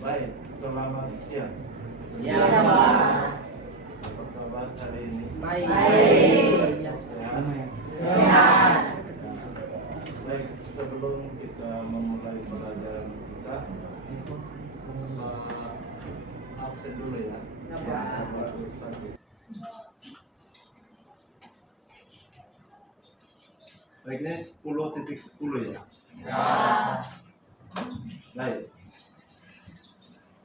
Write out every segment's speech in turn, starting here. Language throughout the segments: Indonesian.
Baik, selamat siang. Siang, Pak. Apa kabar hari ini? Baik. Sehat? Sehat. Baik, sebelum kita memulai pelajaran kita, absen dulu ya. Baru sakit. Baik, ini 10.10 ya? Ya. Baik.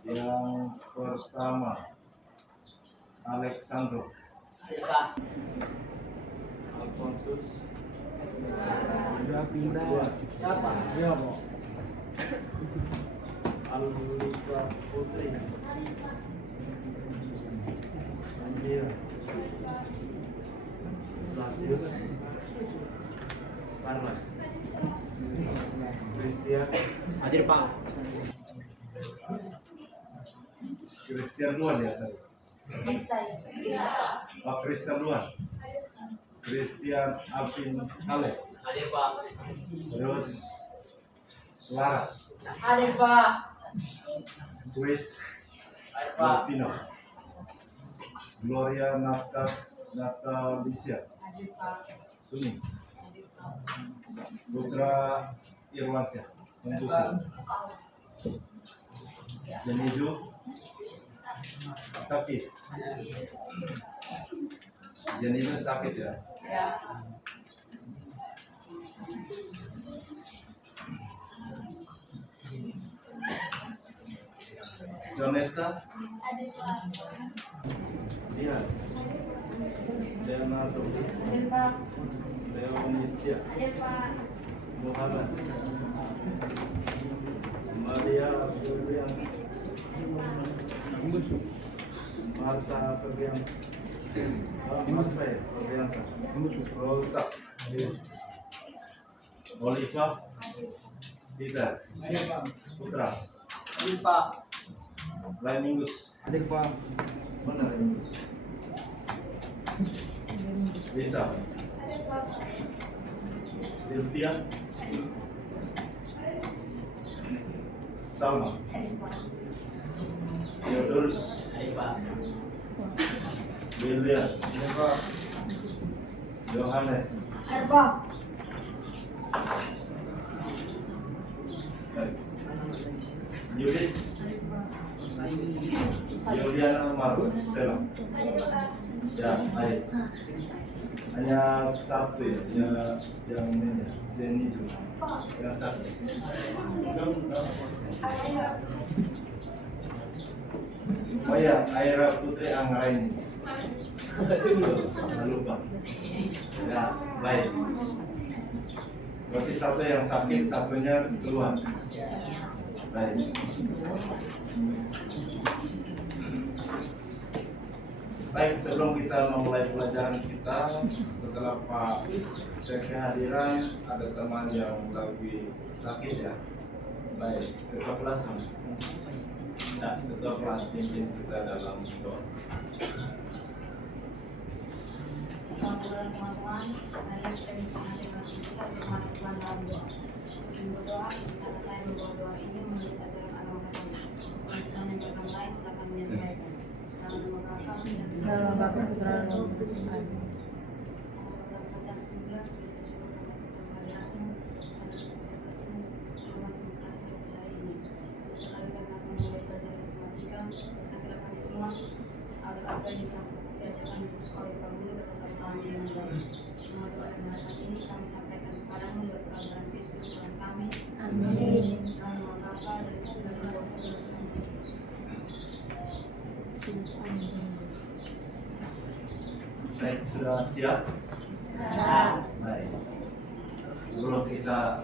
Yang pertama, Alexandro Pak. Alfonsus Siapa? Iya, Pak. Alulika Putri Sanjir Blasius Karla Christian Hadir, Pak. Christian Luan ya tadi? Pak Christian Luan, Christian Alvin Ale, Hadir, Pak. terus Lara, Hadir, Pak. Chris Hadir, Pak. Delvino, Gloria Natalicia, Hadir, Pak. Suni, Putra Irwansyah, Tembusu, Jeniju, sakit. Jeniju sakit ya. Ya. Jonesta, Jihan, Leonardo, Hadir, Pak. Leonisia, Hadir, Pak. Muhammad, Maria Febrian, Marta Febrian, Marta Febriansa, Rosa, Oliva, Peter, Putra, Hadir, Pak. Lainingus, Hadir, Pak. mana Lainingus? Lisa, Hadir, Pak. Sylvia, Salma, Hadir, Pak. Theodorus, Hadir, Pak. William, Hadir, Pak. Johannes, Hadir, Pak. Yudit, Juliana Marcela. Ya, baik. Hanya satu ya, yang ini, Jenny juga. Yang satu. Oh ya, Aira Putri Anggraini. Jangan lupa. Ya, baik. Berarti satu yang sakit, satunya keluar. Baik. Baik, sebelum kita memulai pelajaran kita, setelah Pak cek kehadiran, ada teman yang lagi sakit ya. Baik, ketua kelas mana? Nah, ketua kelas pimpin kita dalam doa. Teman-teman, hari ini kita mendengar kita bersama Tuhan dalam doa. Sebelum berdoa, karena saya membawa doa ini menurut ajaran agama Katolik. Dan yang akan mulai, silakan menyesuaikan. Dalam Bapa, Putra, dan Roh Kudus. Amin. Agar apa yang disampaikan oleh Pak Guru dapat kami dengan baik. Semua doa dan harapan ini kami sampaikan kepadamu lewat pelajaran Kristus Tuhan kami. Amin. Nama Bapa dan Putra dan Roh Kudus. Baik, sudah siap? Baik. Sebelum kita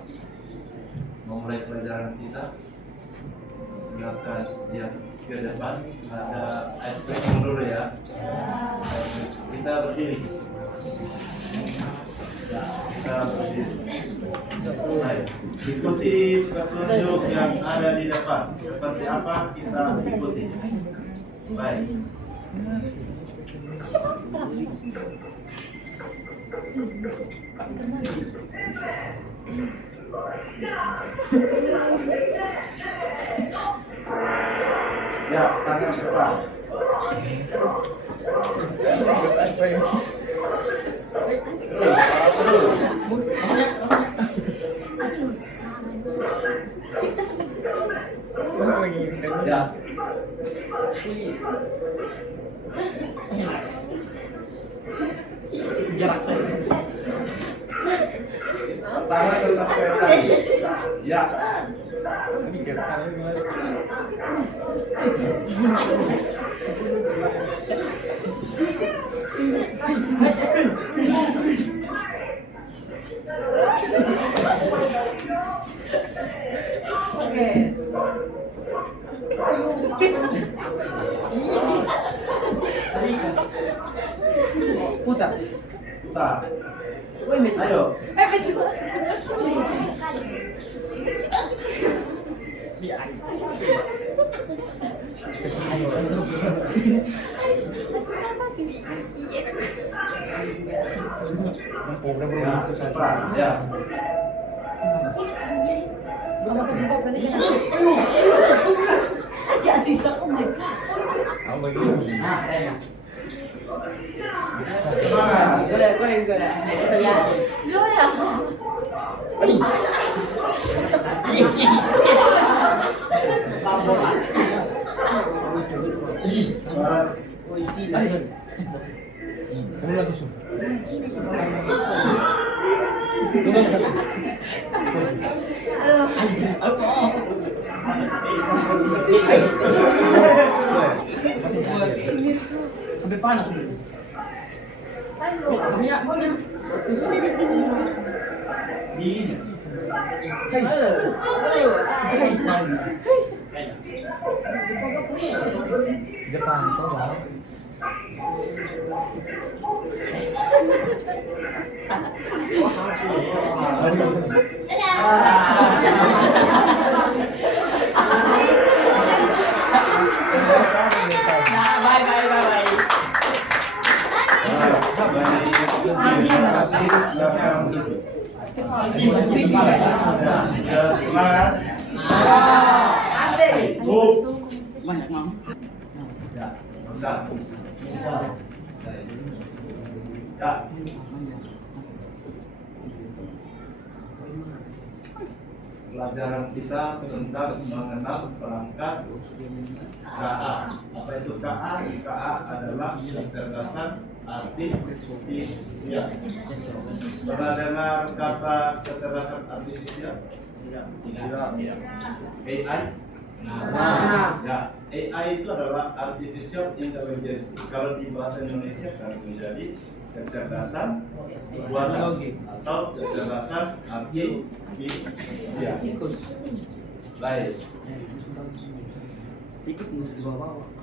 memulai pelajaran kita, silakan lihat ke depan, ada ice cream dulu ya. Kita berdiri. Ya, kita berdiri. Baik. Ikuti petunjuk yang ada di depan. Seperti apa kita ikuti. Baik. Ya, tangan depan. Terus. Ya. Tangan tetap kayak tadi. Ya. Putar. Putar. Ayo. Ya, cepat. Ya. Semangat. Semangat. Sampai panas. Depan tuh. Semangat. Banyak mau. Ya, bisa. Ya. Pelajaran kita tentang mengenal perangkat KA. Apa itu KA? KA adalah kecerdasan artifisial. Pernah dengar kata kecerdasan artifisial? Tidak. AI? Ya, AI itu adalah artificial intelligence. Kalau di bahasa Indonesia kan menjadi kecerdasan buatan atau kecerdasan artifisial. Baik.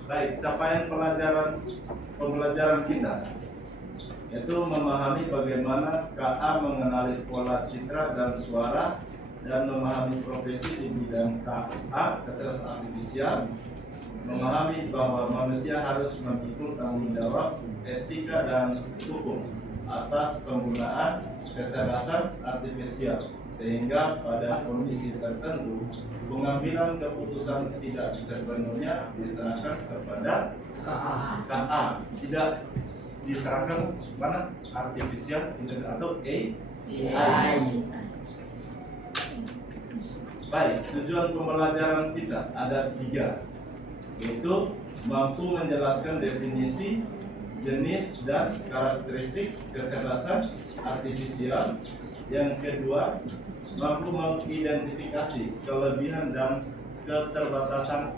Baik, capaian pembelajaran kita yaitu memahami bagaimana KA mengenali pola citra dan suara dan memahami profesi di bidang KA, kecerdasan artifisial, memahami bahwa manusia harus memikul tanggung jawab etika dan hukum atas penggunaan kecerdasan artifisial, sehingga pada kondisi tertentu pengambilan keputusan tidak sepenuhnya diserahkan kepada KA, tidak diserahkan mana artificial intelligence atau AI. Baik, tujuan pembelajaran kita ada 3, yaitu mampu menjelaskan definisi, jenis, dan karakteristik kecerdasan artifisial. Yang kedua, mampu mengidentifikasi kelebihan dan keterbatasan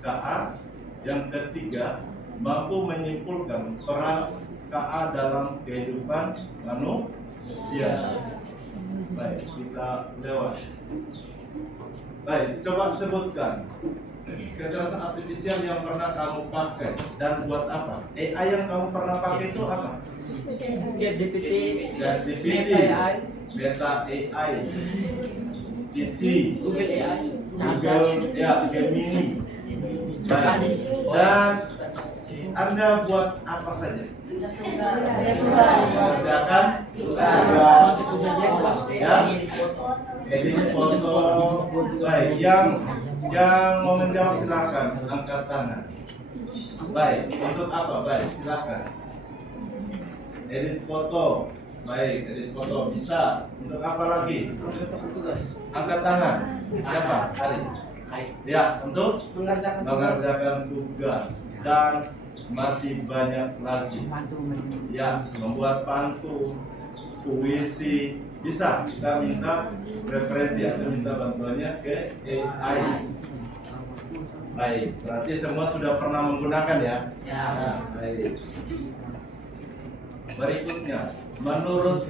KA. Yang ketiga, mampu menyimpulkan peran KA dalam kehidupan manusia. Baik, kita lewat. Baik, coba sebutkan kecerdasan artifisial yang pernah kamu pakai dan buat apa? AI yang kamu pernah pakai itu apa? GPT, Meta AI, Cici, Google AI, Google, ya, Gemini. Baik. Dan Anda buat apa saja? Mengerjakan tugas, ya, edit foto. Baik, yang Yang mau menjawab silakan angkat tangan. Baik, untuk apa? Baik, silakan. Edit foto. Baik, edit foto bisa. Untuk apa lagi? Angkat tangan. Siapa? Tadi. Ya, untuk mengerjakan tugas dan masih banyak lagi. Ya, membuat pantun, puisi, bisa. Kita minta referensi atau minta bantuannya ke AI. Baik, berarti semua sudah pernah menggunakan ya? Ya. Baik. Berikutnya, menurut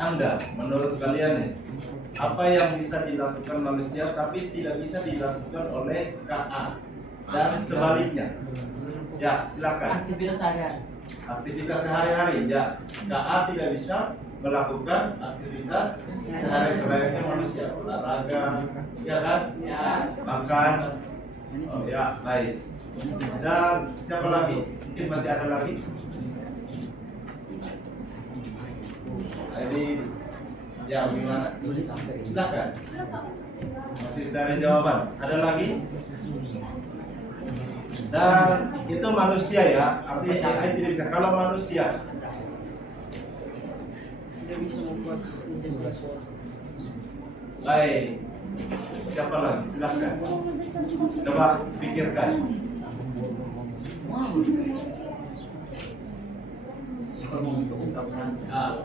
Anda, menurut kalian nih, apa yang bisa dilakukan manusia tapi tidak bisa dilakukan oleh KA dan sebaliknya? Ya, silakan. Aktivitas seharian. Aktivitas sehari-hari, ya. KA tidak bisa melakukan aktivitas sehari-hari manusia, olahraga, ya kan? Ya. Makan. Oh ya, baik. Dan siapa lagi? Mungkin masih ada lagi? Ini ya gimana? Silakan. Masih cari jawaban. Ada lagi? Dan itu manusia ya, artinya AI tidak bisa. Kalau manusia, baik. Siapa lagi? Silakan. Coba pikirkan. Ah.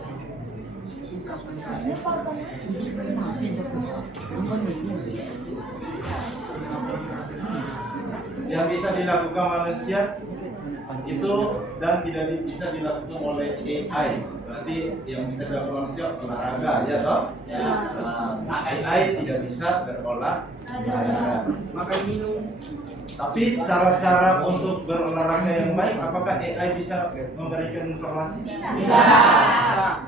Yang bisa dilakukan manusia itu dan tidak bisa dilakukan oleh AI. Berarti yang bisa dilakukan manusia olahraga, ya toh? Nah, AI tidak bisa berolahraga. Makan minum. Tapi cara-cara untuk berolahraga yang baik, apakah AI bisa memberikan informasi? Bisa.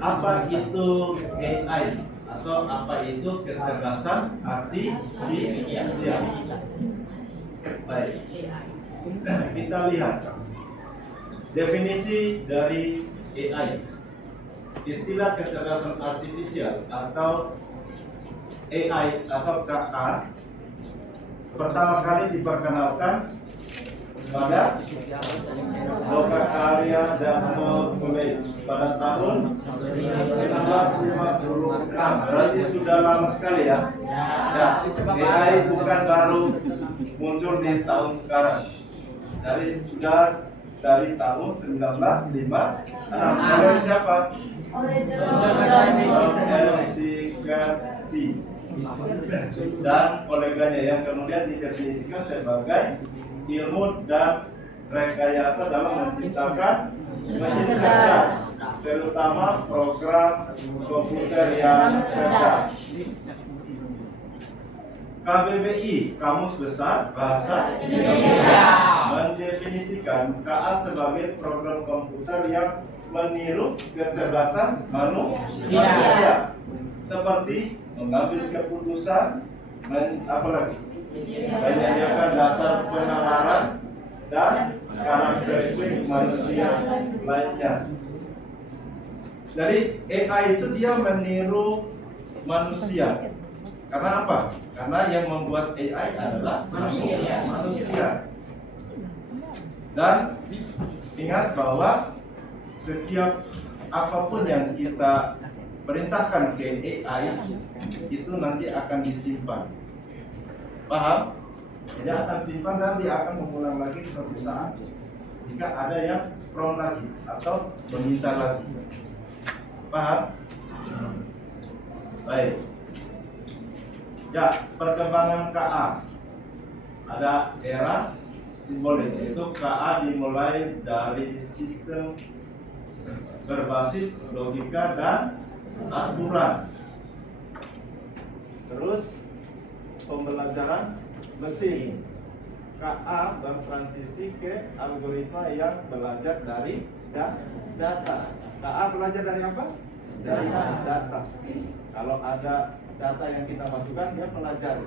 Apa itu AI atau apa itu kecerdasan artifisial? Baik, kita lihat definisi dari AI. Istilah kecerdasan artifisial atau AI atau KA pertama kali diperkenalkan pada Lokakarya Danfoth College pada tahun 1956. Berarti sudah lama sekali ya. Ya, AI bukan baru muncul di tahun sekarang. Dari tahun 1956 oleh siapa? McCarthy dan koleganya yang kemudian didefinisikan sebagai ilmu dan rekayasa dalam menciptakan mesin cerdas, terutama program komputer yang cerdas. KBBI, Kamus Besar Bahasa Indonesia, mendefinisikan KA sebagai program komputer yang meniru kecerdasan manusia, seperti mengambil keputusan, apalagi menyediakan dasar penalaran dan karakteristik manusia lainnya. Jadi AI itu dia meniru manusia. Karena apa? Karena yang membuat AI adalah manusia. Dan ingat bahwa setiap apapun yang kita perintahkan ke AI itu nanti akan disimpan. Paham? Dia akan simpan dan dia akan mengulang lagi suatu saat jika ada yang prompt lagi atau meminta lagi. Paham? Baik. Ya, perkembangan KA ada era simbolik, yaitu KA dimulai dari sistem berbasis logika dan aturan. Terus pembelajaran mesin, KA bertransisi ke algoritma yang belajar dari data. KA belajar dari apa? Dari data. Kalau ada data yang kita masukkan, dia pelajari.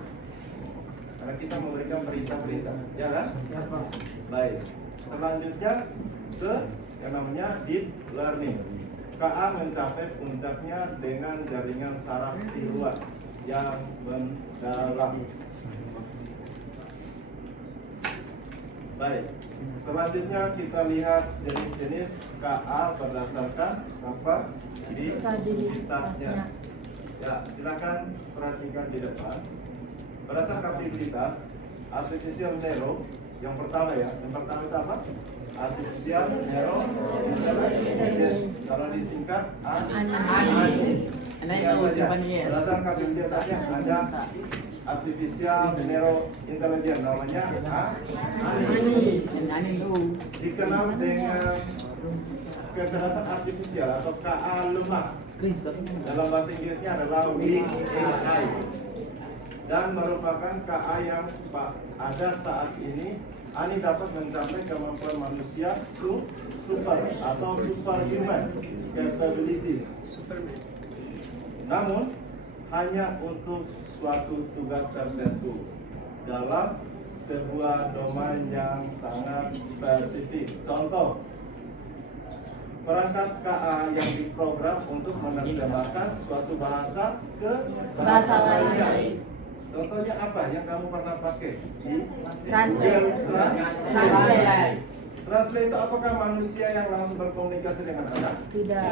Karena kita memberikan perintah-perintah, ya kan? Baik. Selanjutnya ke yang namanya deep learning. KA mencapai puncaknya dengan jaringan saraf tiruan yang mendalam. Baik, selanjutnya kita lihat jenis-jenis KA berdasarkan apa disabilitasnya. Ya, silakan perhatikan di depan. Berdasarkan kapabilitas, artificial neuro yang pertama ya, yang pertama itu apa? Artificial neuro intelligence. Kalau disingkat ANI. Ya saja. Berdasarkan kapabilitasnya ada artificial neuro intelligence, namanya ANI. Dikenal dengan kecerdasan artifisial atau KA lemah. Dalam bahasa Inggrisnya adalah weak AI, dan merupakan KA yang ada saat ini. ANI dapat mencapai kemampuan manusia super atau superhuman capability. Namun hanya untuk suatu tugas tertentu dalam sebuah domain yang sangat spesifik. Contoh, perangkat KA yang diprogram untuk menerjemahkan suatu bahasa ke bahasa lainnya. Contohnya apa yang kamu pernah pakai? Translate. Translate. Translate itu apakah manusia yang langsung berkomunikasi dengan Anda? Tidak.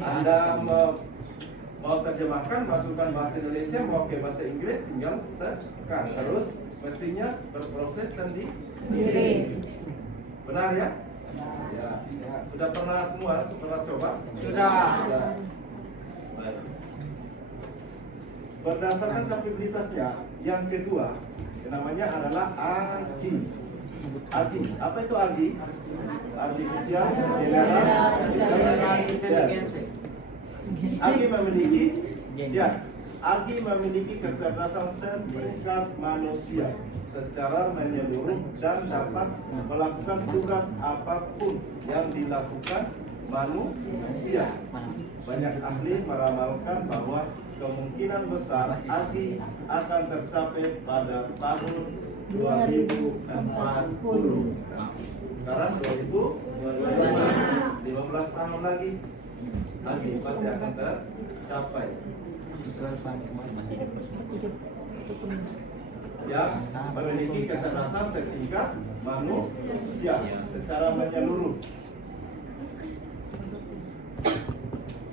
Anda mau terjemahkan, masukkan bahasa Indonesia, mau ke bahasa Inggris, tinggal tekan. Terus mesinnya berproses sendiri. Benar ya? Ya. Sudah pernah semua? Pernah coba? Sudah. Baik. Berdasarkan kapabilitasnya, yang kedua namanya adalah AGI. AGI, apa itu AGI? Artificial General Intelligence. AGI memiliki kecerdasan setingkat manusia secara menyeluruh dan dapat melakukan tugas apapun yang dilakukan manusia. Banyak ahli meramalkan bahwa kemungkinan besar AGI akan tercapai pada tahun 2040. Sekarang 2025, 15 tahun lagi AGI pasti akan tercapai. Yang memiliki kecerdasan setingkat manusia secara menyeluruh.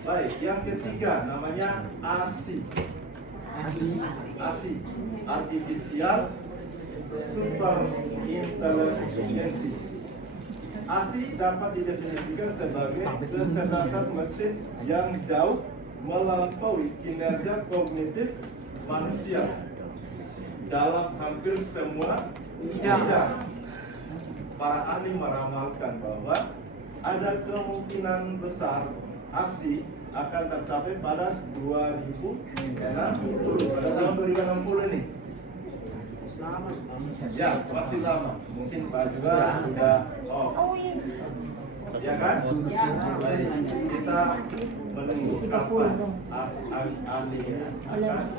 Baik, yang ketiga namanya ASI. Artificial Super Intelligence. ASI dapat didefinisikan sebagai kecerdasan mesin yang jauh melampaui kinerja kognitif manusia dalam hampir semua bidang. Para ahli meramalkan bahwa ada kemungkinan besar ASI akan tercapai pada 2060 nih. Ya, masih lama. Mungkin Pak juga sudah off. Ya kan? Baik, kita menunggu kapan ASI akan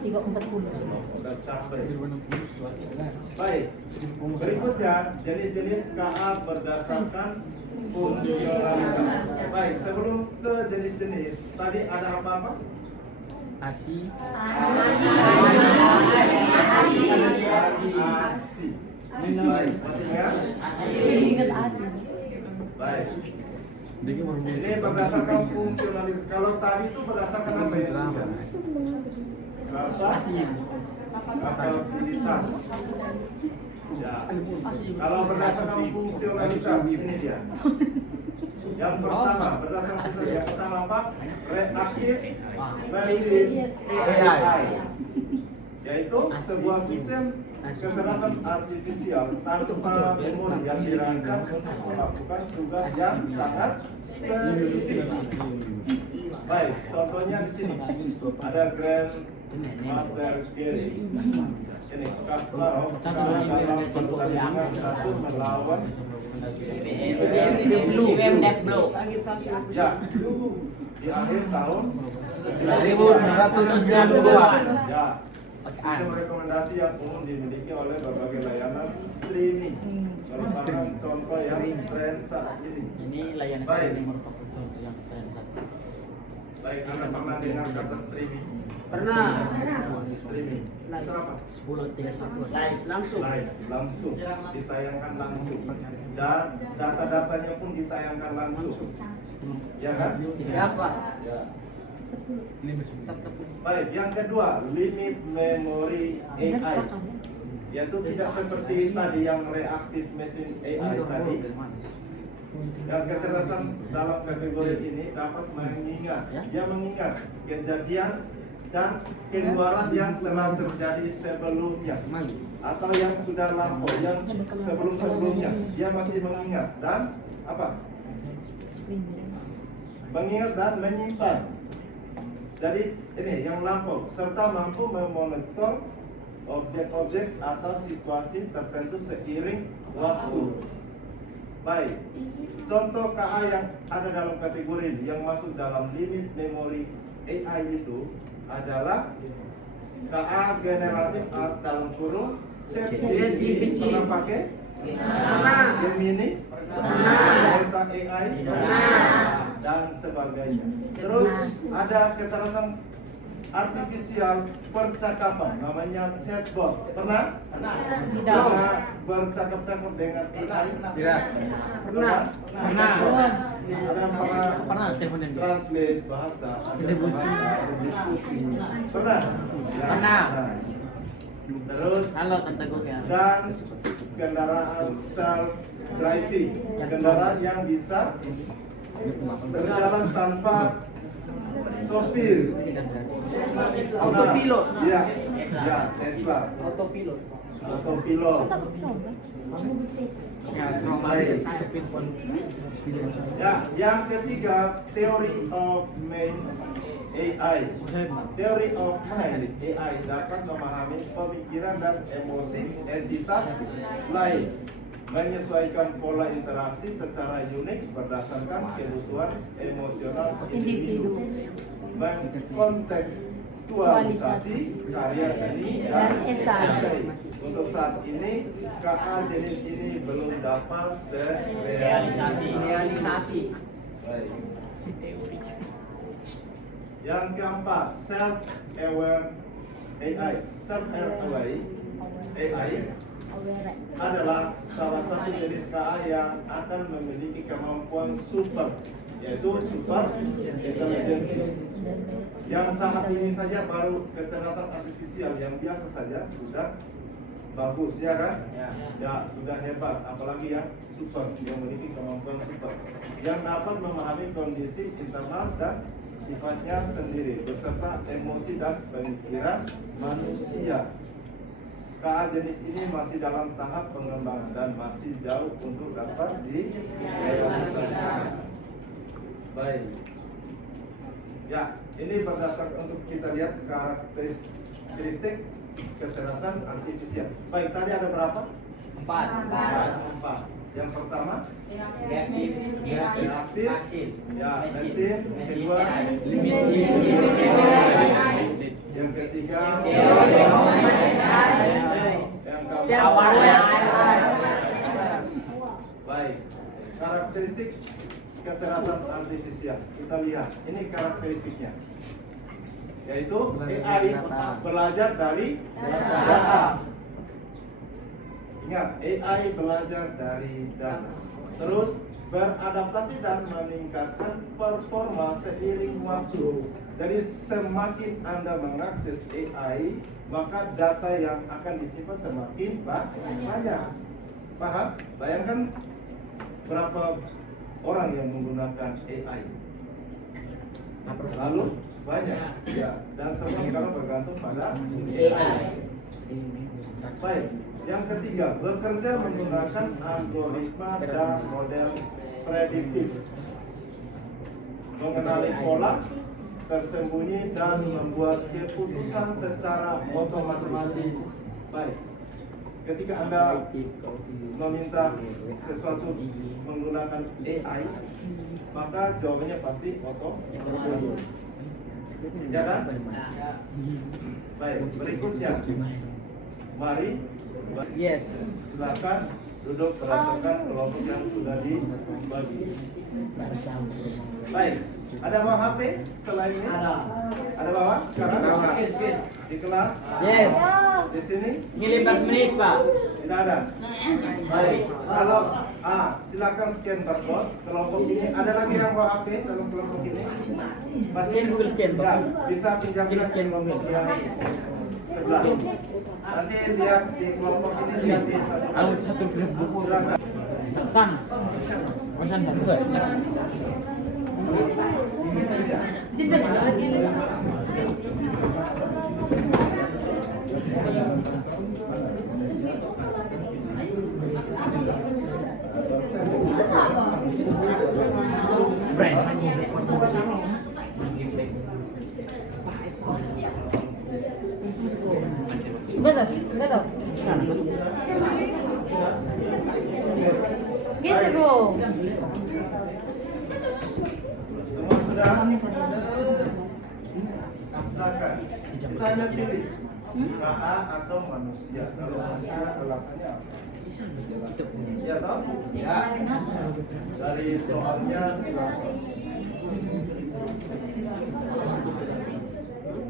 tercapai. Baik, berikutnya jenis-jenis KA berdasarkan fungsionalitas. Baik, sebelum ke jenis-jenis, tadi ada apa-apa? ASI. Baik, masih ingat? Baik. Ini berdasarkan fungsionalis. Kalau tadi itu berdasarkan apa ya? Kapabilitas. Ya. Kalau berdasarkan fungsionalitas, ini dia. Yang pertama, berdasarkan fungsionalitas, yang pertama apa? Reaktif Passive AI, yaitu sebuah sistem kecerdasan artifisial tanpa memori yang dirancang untuk melakukan tugas yang sangat spesifik. Baik, contohnya di sini ada Grand Master Gary. Ini Kasparov dalam pertandingan satu melawan ya, di akhir tahun 1992. ya, Sistem rekomendasi yang umum dimiliki oleh berbagai layanan streaming merupakan contoh yang tren saat ini. Ini layanan Baik. streaming merupakan contoh yang tren saat ini. Baik, Anda pernah dengar kata streaming? Pernah. Streaming itu apa? 10.31 Live langsung. Live, langsung, ditayangkan langsung, dan data-datanya pun ditayangkan langsung, ya kan? Ya Pak. Ya. Ini bersama. Tetap. Baik, yang kedua, limit memory AI, yaitu tidak seperti tadi yang reactive machine AI tadi. Dan kecerdasan dalam kategori ini dapat mengingat, dia mengingat kejadian dan keluaran yang telah terjadi sebelumnya atau yang sudah lampau, yang sebelum-sebelumnya dia masih mengingat dan apa? Mengingat dan menyimpan. Jadi ini yang lampau serta mampu memonitor objek-objek atau situasi tertentu seiring waktu. Baik, contoh KA yang ada dalam kategori ini yang masuk dalam limit memori AI itu adalah KA generatif dalam kurung ChatGPT. Pernah pakai? Gemini? Meta AI? Dan sebagainya. Terus ada kecerdasan artifisial percakapan namanya chatbot. Pernah? Pernah bercakap-cakap dengan AI? Tidak. Pernah. Ada yang Pernah teleponan dia. translate bahasa, ada Tidak buci. bahasa, ada diskusi. Pernah? Ya. Pernah. Nah. Terus Halo tante gue ya. dan kendaraan self driving, kendaraan yang bisa berjalan tanpa sopir. Autopilot. Ya, ya Tesla. Autopilot. Autopilot. Ya, Ya, yang ketiga theory of mind AI. Theory of mind AI dapat memahami pemikiran dan emosi entitas lain, menyesuaikan pola interaksi secara unik berdasarkan kebutuhan emosional individu, mengkontekstualisasi karya seni dan esai. Untuk saat ini, KA jenis ini belum dapat Realisasi. Baik. Yang keempat, self-aware AI. Self-aware AI adalah salah satu jenis KA yang akan memiliki kemampuan super, yaitu super intelligence. Yang saat ini saja baru kecerdasan artifisial yang biasa saja sudah bagus, ya kan? Ya, sudah hebat, apalagi yang super, yang memiliki kemampuan super, yang dapat memahami kondisi internal dan sifatnya sendiri beserta emosi dan pemikiran manusia. KA jenis ini masih dalam tahap pengembangan dan masih jauh untuk dapat direalisasikan. Baik. Ya, ini berdasarkan untuk kita lihat karakteristik kecerdasan artifisial. Baik, tadi ada berapa? 4. Yang pertama, Reaktif. aktif. Ya, mesin. Kedua, yang ketiga, yang keempat. Baik, karakteristik kecerdasan artifisial. Kita lihat, ini karakteristiknya, yaitu AI belajar dari data. Ingat, AI belajar dari data. Terus beradaptasi dan meningkatkan performa seiring waktu. Jadi semakin Anda mengakses AI, maka data yang akan disimpan semakin banyak. Paham? Bayangkan berapa orang yang menggunakan AI. Lalu banyak, ya. Dan semua sekarang bergantung pada AI. Baik, yang ketiga, bekerja menggunakan algoritma dan model prediktif, mengenali pola tersembunyi dan membuat keputusan secara otomatis. Baik, ketika Anda meminta sesuatu menggunakan AI, maka jawabannya pasti otomatis. Ya kan? Baik, berikutnya. Mari, Yes. silakan duduk berdasarkan kelompok yang sudah dibagi. Baik, ada bawa HP selain ini? Ada bawa sekarang? Di kelas? Yes. Di sini? Ini 15 menit, Pak. Tidak ada. Baik, kalau silakan scan barcode kelompok ini. Ada lagi yang bawa HP dalam kelompok ini? Scan Google Scan, Pak. Ya, bisa pinjamkan Scan Google. kelompok yang sebelah. Nanti lihat di kelompok ini lihat di Aku satu buku. silakan. San. San satu. Betul, betul. Geser dong. Semua sudah? Silakan. Kita hanya pilih KA atau manusia. Kalau manusia alasannya apa? Ya toh? Ya. Dari soalnya silakan.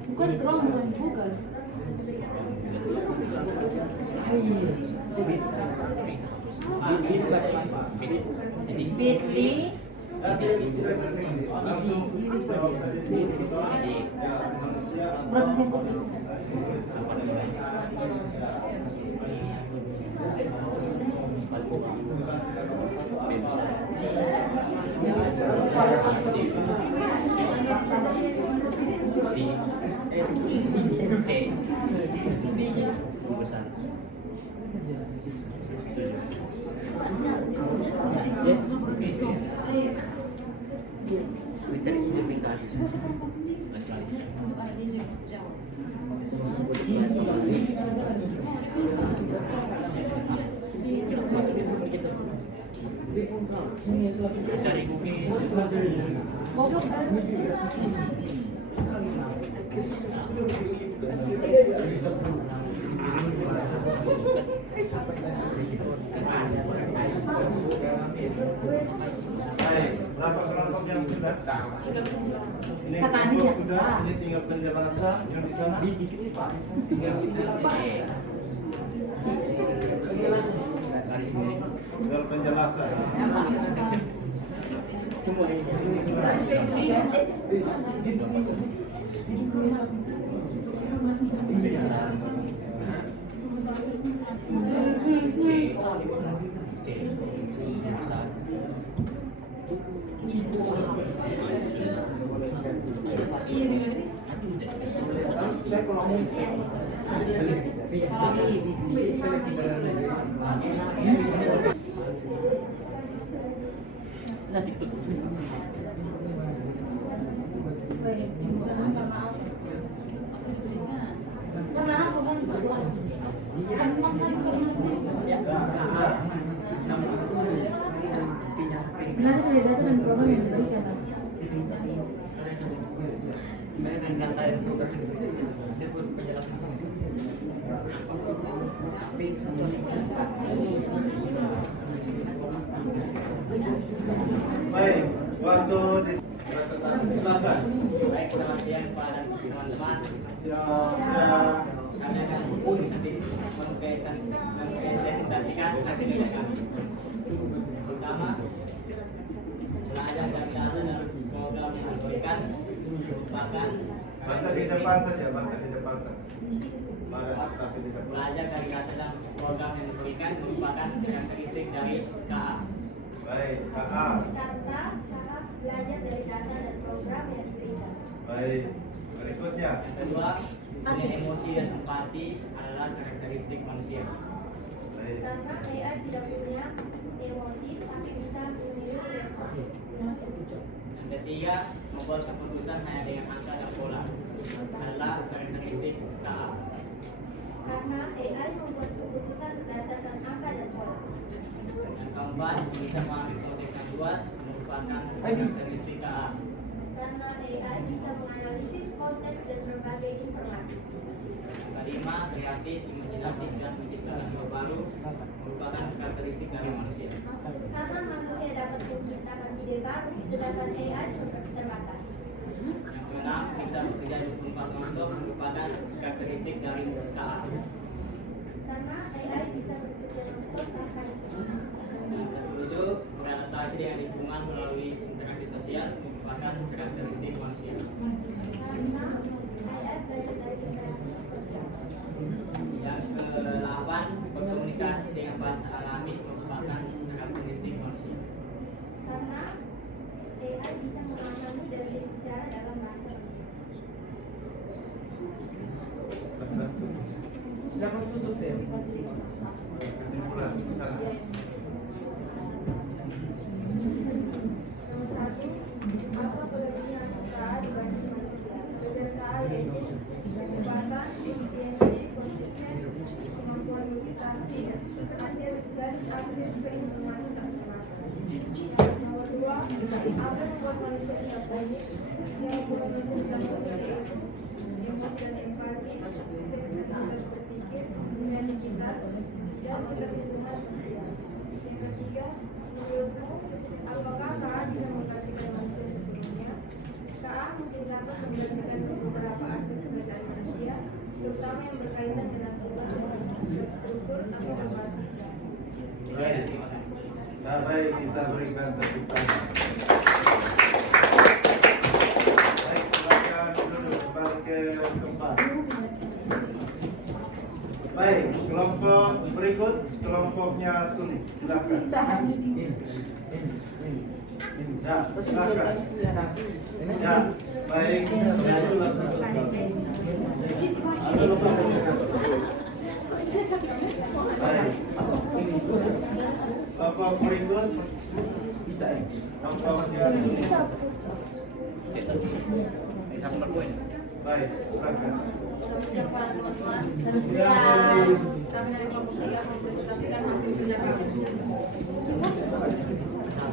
Bukan di Chrome, bukan di Google. Bitly. Nanti tidak sensitif. Langsung jawab saja dulu. Ya, manusia atau Berapa senti? Twitter ini aplikasi. Untuk ada di jawab. Cari Google. baik. Berapa kelompok yang sudah? Ini Katanya kelompok biasa. sudah. Ini tinggal penjelasan yang di sana. Tinggal penjelasan. Nah, TikTok. Karena aku kan benar sudah datang dan program yang diberikan. Baik, waktu di presentasi silakan. Baik, selamat siang kepada teman-teman. Ya, Kami akan mempresentasikan hasil kerja kami. Pertama, belajar dari data dan program yang diberikan merupakan baca di depan saja, baca di depan saja. Pada staf di depan. belajar dari data dan program yang diberikan merupakan karakteristik dari KA. Baik, KA. Karena cara belajar dari data dan program yang diberikan. Baik, berikutnya. Yang kedua, punya emosi dan empati adalah karakteristik manusia. Baik, Karena AI tidak punya emosi tapi bisa meniru respon. Yang ketiga, membuat keputusan hanya dengan angka dan pola adalah karakteristik KA. Karena AI membuat keputusan berdasarkan angka dan pola. Yang keempat, bisa mengambil konteks yang luas merupakan karakteristik KA. Karena AI bisa menganalisis konteks dan berbagai informasi. Kelima, kreatif, imajinatif, dan menciptakan hal baru merupakan karakteristik dari manusia. Karena manusia dapat menciptakan ide baru, sedangkan AI terbatas. Yang keenam, bisa bekerja 24 non-stop merupakan karakteristik dari KA. Karena AI bisa bekerja non-stop tanpa Yang ketujuh, beradaptasi dengan lingkungan melalui interaksi sosial merupakan karakteristik manusia. karena AI belajar dari interaksi sosial. Yang ke-8, berkomunikasi dengan bahasa alami merupakan karakteristik manusia. Karena AI bisa memahami dan berbicara dalam bahasa manusia. Kesimpulan sana. Nomor satu, apa kelebihan KA dibanding manusia? Kelebihan KA yaitu kecepatan, efisiensi, konsisten, kemampuan multitasking, hasil dan akses ke informasi tak terbatas. Nomor dua, apa yang membuat manusia terbaik? Yang membuat manusia terbaik yaitu emosi dan empati, fleksibilitas berpikir, kreativitas, dan keterhubungan sosial. Yang ketiga, menurutmu, apakah KA bisa menggantikan manusia sebelumnya? KA mungkin dapat menggantikan beberapa aspek pekerjaan manusia, terutama yang berkaitan dengan pola, struktur, atau berbasis data. Baik. Nah, baik, kita berikan tepuk tangan. Baik, silakan duduk kembali ke tempat. Baik, kelompok berikut, kelompoknya Suli. Silakan. Ya, silakan. Ya, baik. Itulah satu kelompok. Ada lupa saja. Baik. Kelompok berikut, kelompoknya Suli. Baik, silakan. Selamat siang para teman-teman. Kami dari kelompok 3 mempresentasikan hasil kerja kami.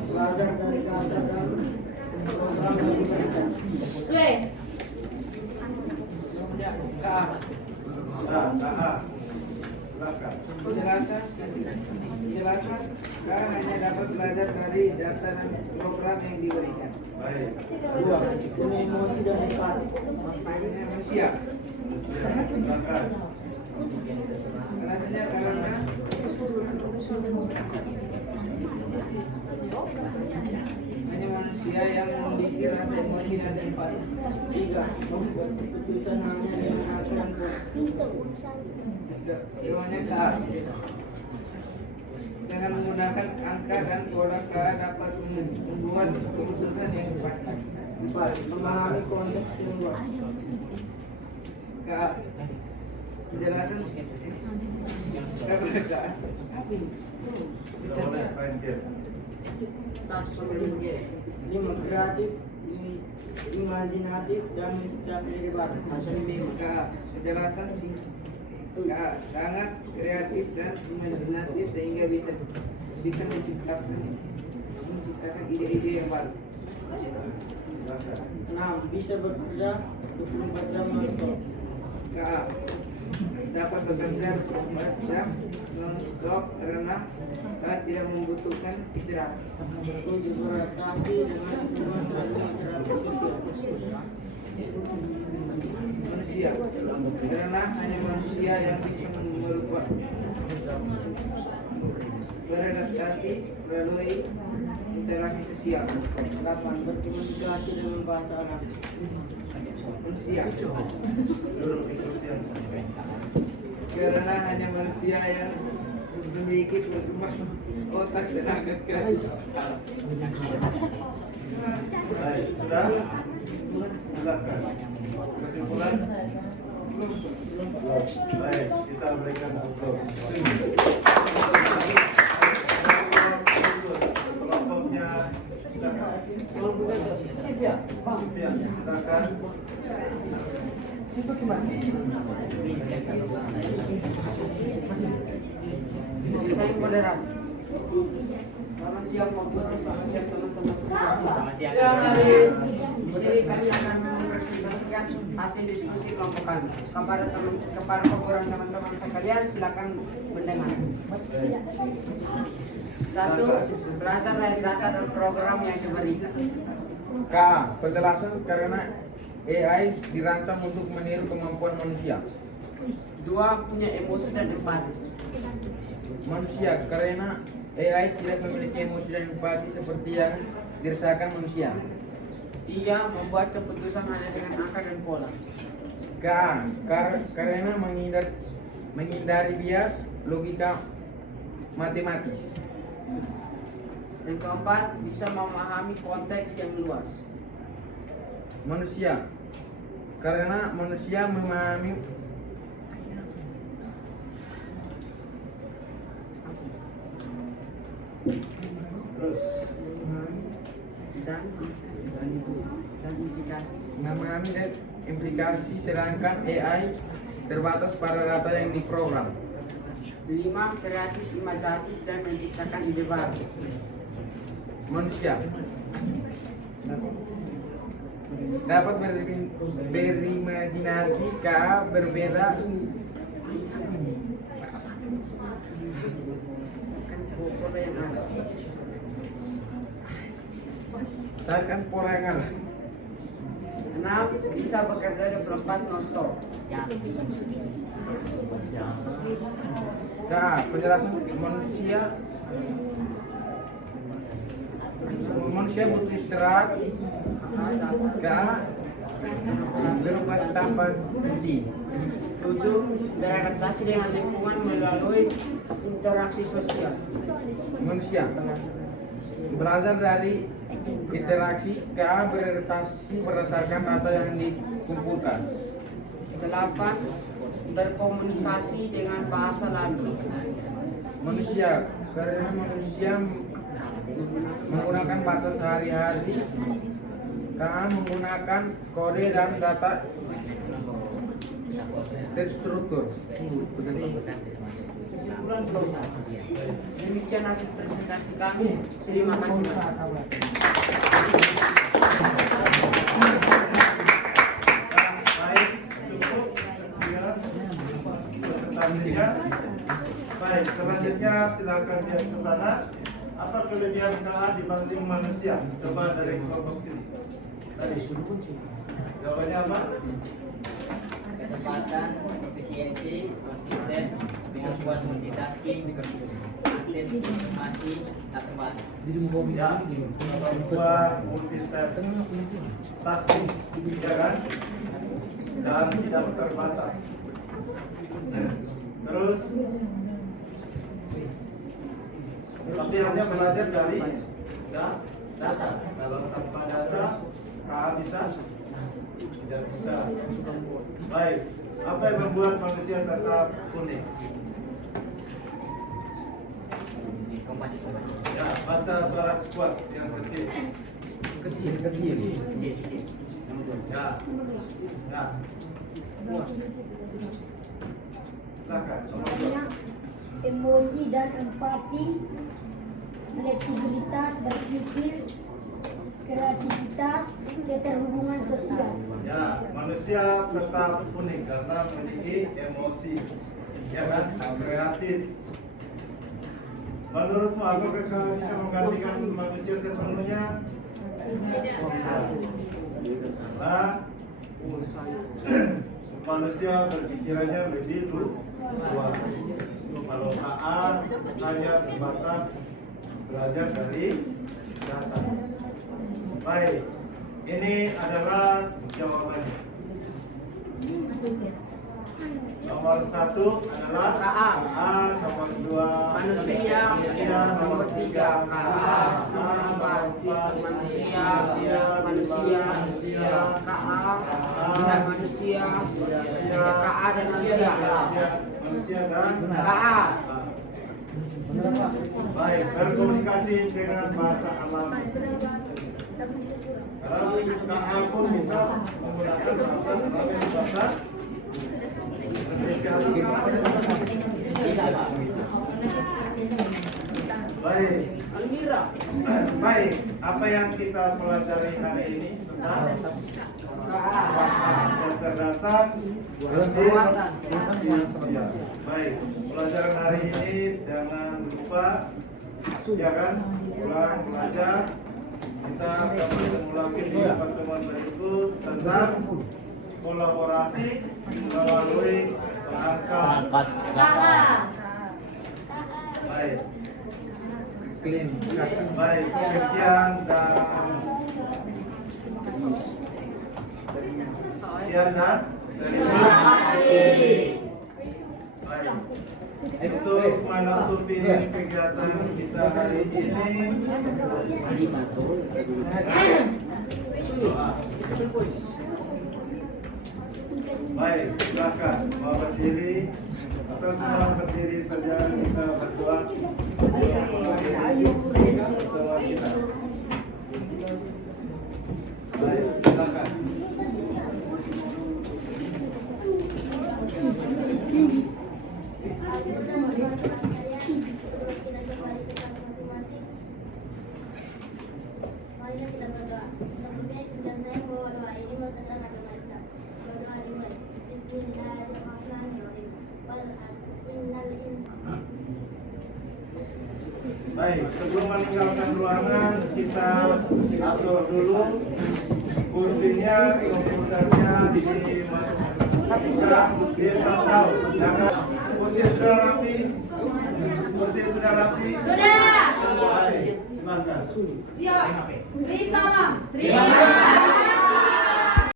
Belajar dari keadaan program yang diberikan. Ya, KA. Silakan. Penjelasan KA hanya dapat belajar dari data dan program yang diberikan. Baik. Dua, punya emosi dan empati. Maksudnya manusia. Silakan. Alasannya karena hanya manusia yang memiliki rasa emosi dan empati. Tiga, membuat keputusan hanya yang akan Jawabannya KA. Dengan menggunakan angka dan pola KA dapat membuat keputusan yang pasti. empat, memahami konteks yang luas. KA. Penjelasan karena KA. Boleh main game. Lima, kreatif, imajinatif, dan menciptakan ide baru. Hasil memang. KA. Penjelasan KA sangat kreatif dan imajinatif sehingga bisa menciptakan ide-ide yang baru. Silakan. Enam, bisa bekerja 24 jam non-stop. KA dapat bekerja 24 jam non-stop karena KA tidak membutuhkan istirahat. Tujuh, beradaptasi dengan lingkungan dan interaksi sosial. Manusia karena hanya manusia yang bisa merubah beradaptasi melalui interaksi sosial. 8, berkomunikasi dengan bahasa alami. Manusia Duduk di kursi yang sama. karena hanya manusia yang memiliki perkembangan otak dan akal. Baik, sudah? Silakan. Kesimpulan? Baik, kita berikan aplaus. Kelompoknya silakan. Sivya, Ya, silakan. itu gimana? Saya moderat. Selamat siang Pak Guru, selamat siang teman-teman semua. Selamat siang. Siang hari di sini kami akan mempresentasikan hasil diskusi kelompok kami. Kepada pengurus teman-teman sekalian, silakan mendengar. Satu, berasal dari data dan program yang diberikan. K. Penjelasan karena AI dirancang untuk meniru kemampuan manusia. Dua, punya emosi dan empati. Manusia karena AI tidak memiliki emosi dan empati seperti yang dirasakan manusia. Tiga, membuat keputusan hanya dengan angka dan pola. K. Karena menghindari bias logika matematis. Yang keempat, bisa memahami konteks yang luas. Manusia karena manusia memahami Terus Dan implikasi. memahami dan implikasi, sedangkan AI terbatas pada data yang diprogram. Lima, kreatif, imajinatif, dan menciptakan ide baru. Manusia dapat berimajinasi ke berbeda Pola yang ada. seakan pola yang ada. Enam, bisa bekerja 24 non-stop. K. Penjelasan manusia butuh istirahat. K. Beroperasi tanpa henti. 7, beradaptasi dengan lingkungan melalui interaksi sosial. Manusia berasal dari interaksi. K. Beradaptasi berdasarkan data yang dikumpulkan. 8, berkomunikasi dengan bahasa lalu. Manusia karena manusia menggunakan bahasa sehari-hari. K. Menggunakan kode dan data terstruktur. Kesimpulan kelompok. Demikian hasil presentasi kami. Terima kasih. baik, cukup sekian presentasinya. Baik, selanjutnya silakan lihat ke sana. Apa kelebihan KA dibanding manusia? Coba dari kelompok sini. Tadi jawabannya apa? Kecepatan, efisiensi, konsisten, kemampuan multitasking, akses informasi tak terbatas. Ya, kemampuan multitasking, ya kan? Dan tidak terbatas. Terus, tapi hanya belajar dari data. Kalau tanpa data, KA bisa? Tidak bisa. Baik, apa yang membuat manusia tetap unik? Ya, baca suara kuat yang kecil. Kecil. Ya, ya. Silakan. Nomor dua. Emosi dan empati, fleksibilitas berpikir, kreativitas, keterhubungan sosial. Ya, manusia tetap unik karena memiliki emosi, ya kan, kreatif. Menurutmu apakah kau bisa menggantikan manusia sepenuhnya? Karena manusia berpikirannya lebih luas. Kalau KA hanya sebatas belajar dari data. Baik, ini adalah jawabannya. Nomor 1 adalah KA, nomor 2 Manusia, nomor 3 KA, nomor 4 manusia, KA, manusia, KA dan manusia. manusia dan KA. Baik, berkomunikasi dengan bahasa alami. Karena KA pun bisa menggunakan bahasa alami, bahasa spesial. Tidak, Pak. Baik. Baik, apa yang kita pelajari hari ini tentang kecerdasan artifisial. Baik, pelajaran hari ini jangan lupa, ya kan, ulang belajar. Kita akan bertemu lagi di pertemuan berikut tentang kolaborasi melalui perangkat. Baik. Baik, sekian dan terima kasih. Baik. Untuk menutupi kegiatan kita hari ini, doa. Baik, silakan mau berdiri atau semua berdiri saja, kita berdoa. Pertemuan kita. Baik, silakan. Marilah kita berdoa. Sebelumnya izinkan saya membawa doa ini menurut ajaran agama Islam. Doa dimulai. Bismillahirrahmanirrahim. Innal insana. Baik, sebelum meninggalkan ruangan kita atur dulu kursinya, komputernya di sandal. Jangan kursi sudah rapi. Kursi sudah rapi. Sudah. Baik, silakan. Siap. Beri salam. Terima kasih.